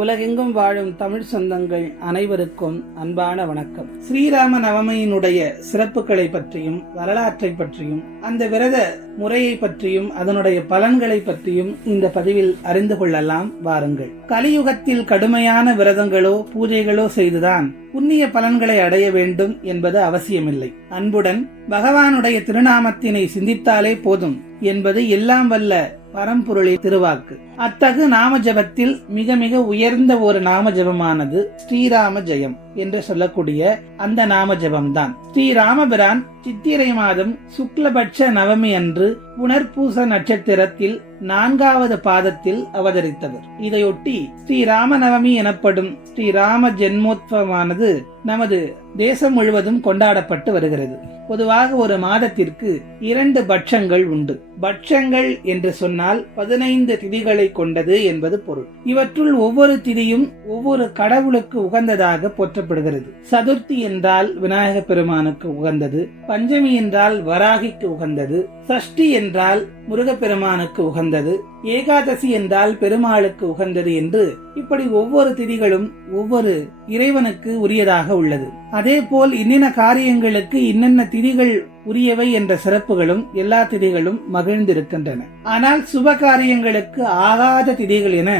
உலகெங்கும் வாழும் தமிழ் சொந்தங்கள் அனைவருக்கும் அன்பான வணக்கம். ஸ்ரீராம நவமியினுடைய சிறப்புகளை பற்றியும் வரலாற்றை பற்றியும் அந்த விரத முறையை பற்றியும் அதனுடைய பலன்களை பற்றியும் இந்த பதிவில் அறிந்து கொள்ளலாம் வாருங்கள். கலியுகத்தில் கடுமையான விரதங்களோ பூஜைகளோ செய்துதான் புண்ணிய பலன்களை அடைய வேண்டும் என்பது அவசியமில்லை. அன்புடன் பகவானுடைய திருநாமத்தினை சிந்தித்தாலே போதும் என்பது எல்லாம் வல்ல பரம்பொருளின் திருவாக்கு. அத்தகு நாம ஜபத்தில் மிக மிக உயர்ந்த ஒரு நாம ஜபமானது ஸ்ரீராம ஜெயம் என்று சொல்லக்கூடிய அந்த நாம ஜபம்தான். ஸ்ரீராமபிரான் சித்திரை மாதம் சுக்லபட்ச நவமி அன்று புனர்பூச நட்சத்திரத்தில் 4வது பாதத்தில் அவதரித்தவர். இதையொட்டி ஸ்ரீராம நவமி எனப்படும் ஸ்ரீராம ஜென்மோத்சவமானது நமது தேசம் முழுவதும் கொண்டாடப்பட்டு வருகிறது. பொதுவாக ஒரு மாதத்திற்கு 2 பட்சங்கள் உண்டு. பட்சங்கள் என்று சொன்னால் 15 திதிகளை கொண்டது என்பது பொருள். இவற்றுள் ஒவ்வொரு திதியும் ஒவ்வொரு கடவுளுக்கு உகந்ததாக போற்றப்படுகிறது. சதுர்த்தி என்றால் விநாயக பெருமானுக்கு உகந்தது, பஞ்சமி என்றால் வராகிக்கு உகந்தது, சஷ்டி என்றால் முருகப்பெருமானுக்கு உகந்தது, ஏகாதசி என்றால் பெருமாளுக்கு உகந்தது என்று இப்படி ஒவ்வொரு திதிகளும் ஒவ்வொரு இறைவனுக்கு உரியதாக உள்ளது. அதே போல் இன்னின காரியங்களுக்கு இன்னென்ன திதிகள் உரியவை என்ற சிறப்புகளும் எல்லா திதிகளும் மகிழ்ந்திருக்கின்றன. ஆனால் சுப காரியங்களுக்கு ஆகாத திதிகள் என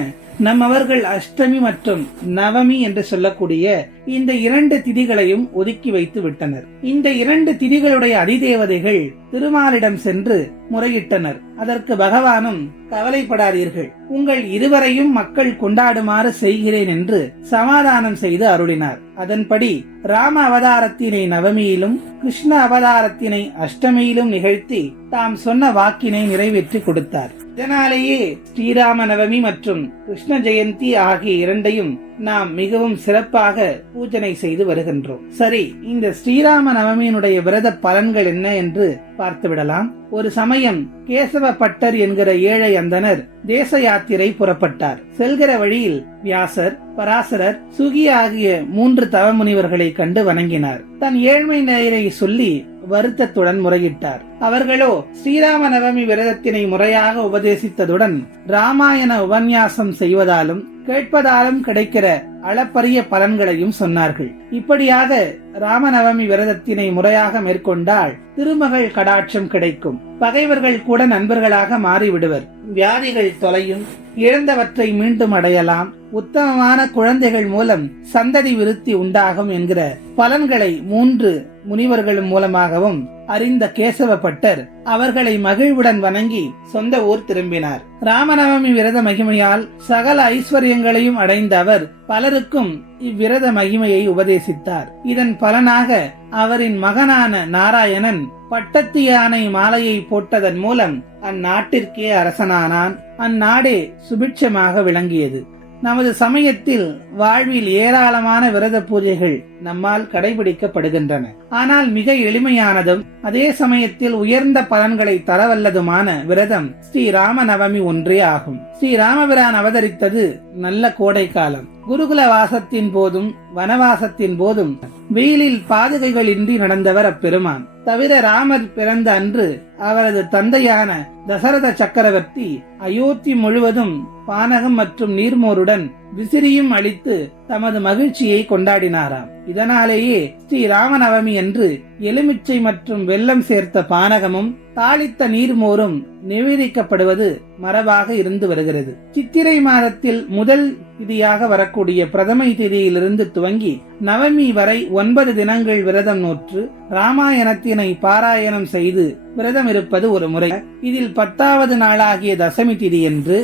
நம்மவர்கள் அஷ்டமி மற்றும் நவமி என்று சொல்லக்கூடிய இந்த 2 திதிகளையும் ஒதுக்கி வைத்து விட்டனர். இந்த 2 திதிகளுடைய அதிதேவதைகள் திருமாலிடம் சென்று முறையிட்டனர். அதற்கு பகவானும் கவலைப்படாதீர்கள், உங்கள் இருவரையும் மக்கள் கொண்டாடுமாறு செய்கிறேன் என்று சமாதானம் செய்து அருளினார். அதன்படி ராம அவதாரத்தினை நவமியிலும் கிருஷ்ண அவதாரத்தினை அஷ்டமியிலும் நிகழ்த்தி தாம் சொன்ன வாக்கினை நிறைவேற்றி கொடுத்தார். இதனாலேயே ஸ்ரீராம நவமி மற்றும் கிருஷ்ண ஜெயந்தி ஆகிய 2ஐயும் நாம் மிகவும் சிறப்பாக பூஜனை செய்து வருகின்றோம். சரி, இந்த ஸ்ரீராம நவமியினுடைய விரத பலன்கள் என்ன என்று பார்த்து விடலாம். ஒரு சமயம் கேசவ பட்டர் என்கிற ஏழை அந்தனர் தேச யாத்திரை புறப்பட்டார். செல்கிற வழியில் வியாசர், பராசரர், சுகி ஆகிய 3 தவமுனிவர்களை கண்டு வணங்கினார். தன் ஏழ்மை நிலையை சொல்லி வருத்தத்துடன் முறையிட்டார். அவர்களோ ஸ்ரீராம நவமி விரதத்தினை முறையாக உபதேசித்ததுடன் ராமாயண உபன்யாசம் செய்வதாலும் கேட்பதாலும் கிடைக்கிற அளப்பரிய பலன்களையும் சொன்னார்கள். இப்படியாக ராமநவமி விரதத்தினை முறையாக மேற்கொண்டால் திருமகள் கடாட்சம் கிடைக்கும், பகைவர்கள் கூட நண்பர்களாக மாறிவிடுவர், வியாதிகள் தொலையும், இழந்தவற்றை மீண்டும் அடையலாம், உத்தமமான குழந்தைகள் மூலம் சந்ததி விருத்தி உண்டாகும் என்கிற பலன்களை 3 முனிவர்களும் மூலமாகவும் அறிந்த கேசவ பட்டர் அவர்களை மகிழ்வுடன் வணங்கி சொந்த ஊர் திரும்பினார். ராமநவமி விரத மகிமையால் சகல ஐஸ்வர்யங்களையும் அடைந்த அவர் பலருக்கும் இவ்விரத மகிமையை உபதேசித்தார். இதன் பலனாக அவரின் மகனான நாராயணன் பட்டத்து யானை மாலையை போட்டதன் மூலம் அந்நாட்டிற்கே அரசனானான். அந்நாடே சுபிட்சமாக விளங்கியது. நமது சமயத்தில் வாழ்வில் ஏராளமான விரத பூஜைகள் நம்மால் கடைபிடிக்கப்படுகின்றன. ஆனால் மிக எளிமையானதும் அதே சமயத்தில் உயர்ந்த பலன்களை தரவல்லதுமான விரதம் ஸ்ரீராம நவமி ஒன்றே ஆகும். ஸ்ரீராமபிரான் அவதரித்தது நல்ல கோடை காலம். குருகுல வாசத்தின் போதும் வனவாசத்தின் போதும் வெயிலில் பாதுகைகள் இன்றி நடந்தவர் அப்பெருமான். தவிர ராமர் பிறந்த அன்று அவரது தந்தையான தசரத சக்கரவர்த்தி அயோத்தி முழுவதும் பானகம் மற்றும் நீர்மோருடன் விசிறியும் அளித்து தமது மகிழ்ச்சியை கொண்டாடினாராம். இதனாலேயே ஸ்ரீ ராமநவமி என்று எலுமிச்சை மற்றும் வெல்லம் சேர்த்த பானகமும் தாளித்த நீர்மோரும் நிவேதிக்கப்படுவது மரபாக இருந்து வருகிறது. சித்திரை மாதத்தில் முதல் திதியாக வரக்கூடிய பிரதமை திதியிலிருந்து துவங்கி நவமி வரை 9 தினங்கள் விரதம் நோற்று ராமாயணத்தினை பாராயணம் செய்து விரதம் இருப்பது ஒரு முறை. இதில் 10வது நாளாகிய தசமி திதி என்று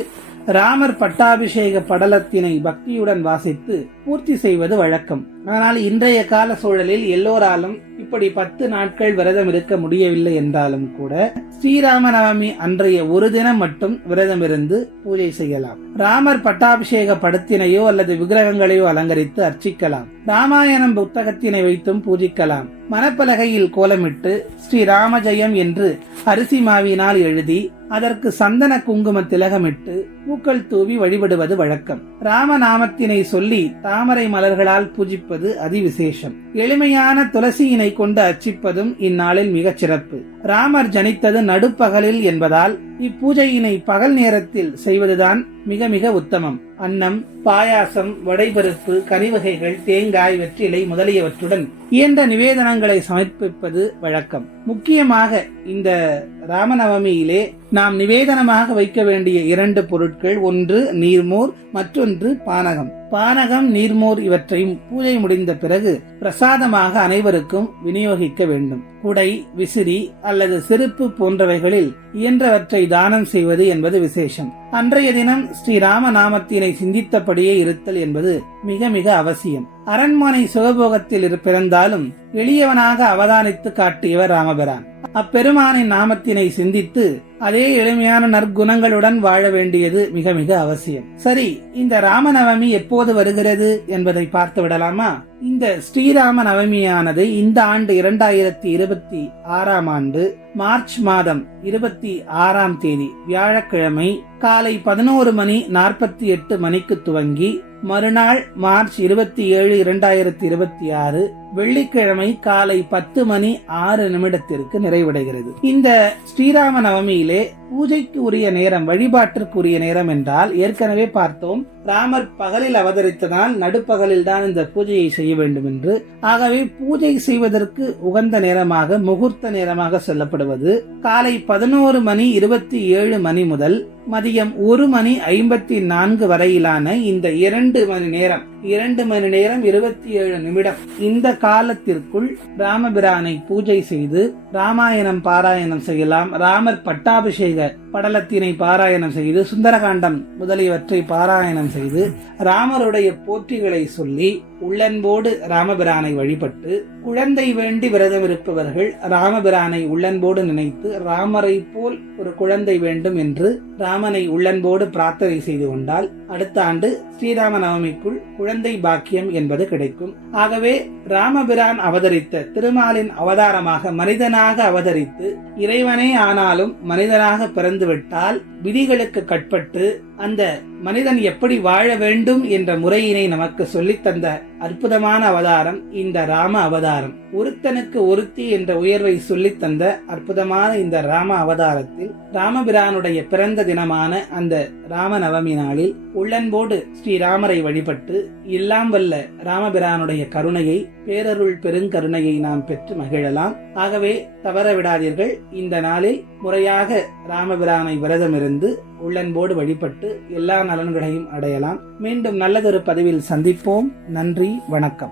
ராமர் பட்டாபிஷேக படலத்தினை பக்தியுடன் வாசித்து பூர்த்தி செய்வது வழக்கம். ஆனால் இன்றைய கால சூழலில் எல்லோராலும் இப்படி 10 நாட்கள் விரதம் இருக்க முடியவில்லை என்றாலும் கூட ஸ்ரீராம நவமி அன்றைய ஒரு தினம் மட்டும் விரதம் இருந்து பூஜை செய்யலாம். ராமர் பட்டாபிஷேக படத்தினையோ அல்லது விக்கிரகங்களையோ அலங்கரித்து அர்ச்சிக்கலாம். ராமாயணம் புத்தகத்தினை வைத்தும் பூஜிக்கலாம். மணப்பலகையில் கோலமிட்டு ஸ்ரீ ராமஜெயம் என்று அரிசி மாவினால் எழுதி அதற்கு சந்தன குங்கும திலகமிட்டு பூக்கள் தூவி வழிபடுவது வழக்கம். ராமநாமத்தினை சொல்லி தாமரை மலர்களால் பூஜிப்பது அதிவிசேஷம். எளிமையான துளசியினை கொண்டு அர்ச்சிப்பதும் இந்நாளில் மிகச் சிறப்பு. ராமர் ஜனித்தது நடுப்பகலில் என்பதால் இப்பூஜையினை பகல் நேரத்தில் செய்வதுதான் மிக மிக உத்தமம். அன்னம், பாயாசம், வடைபருப்பு, கனிவகைகள், தேங்காய், வெற்றிலை முதலியவற்றுடன் இயன்ற நிவேதனங்களை சமர்ப்பிப்பது வழக்கம். முக்கியமாக இந்த ராமநவமியிலே நாம் நிவேதனமாக வைக்க வேண்டிய 2 பொருட்கள், ஒன்று நீர்மோர், மற்றொன்று பானகம். பானகம், நீர்மோர் இவற்றையும் பூஜை முடிந்த பிறகு பிரசாதமாக அனைவருக்கும் விநியோகிக்க வேண்டும். குடை, விசிறி அல்லது செருப்பு போன்றவைகளில் இயன்றவற்றை தானம் செய்வது என்பது விசேஷம். அன்றைய தினம் ஸ்ரீராம நாமத்தினை சிந்தித்தபடியே இருத்தல் என்பது மிக மிக அவசியம். அரண்மனை சுகபோகத்தில் பிறந்தாலும் எளியவனாக அவதானித்து காட்டியவர் ராமபிரான். அப்பெருமானின் நாமத்தினை சிந்தித்து அதே எளிமையான நற்குணங்களுடன் வாழ வேண்டியது மிக மிக அவசியம். சரி, இந்த ராமநவமி எப்போது வருகிறது என்பதை பார்த்து விடலாமா? இந்த ஸ்ரீராம நவமியானது இந்த ஆண்டு 2026 ஆண்டு மார்ச் மாதம் 26ஆம் தேதி வியாழக்கிழமை காலை 11:48 மணிக்கு துவங்கி மறுநாள் மார்ச் 27, 2026 வெள்ளிக்கிழமை காலை 10:06 நிறைவடைகிறது. இந்த ஸ்ரீராம நவமியிலே பூஜைக்கு உரிய நேரம், வழிபாட்டிற்கு உரிய நேரம் என்றால் ஏற்கனவே பார்த்தோம். ராமர் பகலில் அவதரித்ததால் நடுப்பகலில் தான் இந்த பூஜையை செய்ய வேண்டும் என்று. ஆகவே பூஜை செய்வதற்கு உகந்த நேரமாக, முகூர்த்த நேரமாக சொல்லப்படுவது காலை 11:27 முதல் மதியம் 1:54 வரையிலான இந்த 2 மணி நேரம் 27 நிமிடம். இந்த காலத்திற்குள் ராமபிரானை பூஜை செய்து ராமாயணம் பாராயணம் செய்யலாம். ராமர் பட்டாபிஷேக படலத்தினை பாராயணம் செய்து, சுந்தரகாண்டம் முதலியவற்றை பாராயணம் செய்து, ராமருடைய போற்றிகளை சொல்லி உள்ளன்போடு ராமபிரானை வழிபட்டு, குழந்தை வேண்டி விரதம் இருப்பவர்கள் ராமபிரானை உள்ளன்போடு நினைத்து ராமரை போல் ஒரு குழந்தை வேண்டும் என்று ராமனை உள்ளன்போடு பிரார்த்தனை செய்து கொண்டால் அடுத்த ஆண்டு ஸ்ரீராம நவமிக்குள் குழந்தை பாக்கியம் என்பது கிடைக்கும். ஆகவே ராமபிரான் அவதரித்த திருமாலின் அவதாரமாக மனிதனாக அவதரித்து இறைவனே ஆனாலும் மனிதனாக பிறந்துவிட்டால் விதிகளுக்கு கட்பட்டு அந்த மனிதன் எப்படி வாழ வேண்டும் என்ற முறையினை நமக்கு சொல்லித் தந்த அற்புதமான அவதாரம் இந்த ராம அவதாரம். ஒருத்தனுக்கு ஒருத்தி என்ற உயர்வை சொல்லித் தந்த அற்புதமான இந்த ராம அவதாரத்தில் ராமபிரானுடைய பிறந்த தினமான அந்த ராம நவமி நாளில் உள்ளன்போடு ஸ்ரீராமரை வழிபட்டு எல்லாம் வல்ல ராமபிரானுடைய கருணையை, பேரருள் பெருங்கருணையை நாம் பெற்று மகிழலாம். ஆகவே தவற விடாதீர்கள். இந்த நாளில் முறையாக ராமபிரானை விரதம் இருந்து உள்ளன்போடு வழிபட்டு எல்லா நலன்களையும் அடையலாம். மீண்டும் நல்லதொரு பதிவில் சந்திப்போம். நன்றி, வணக்கம்.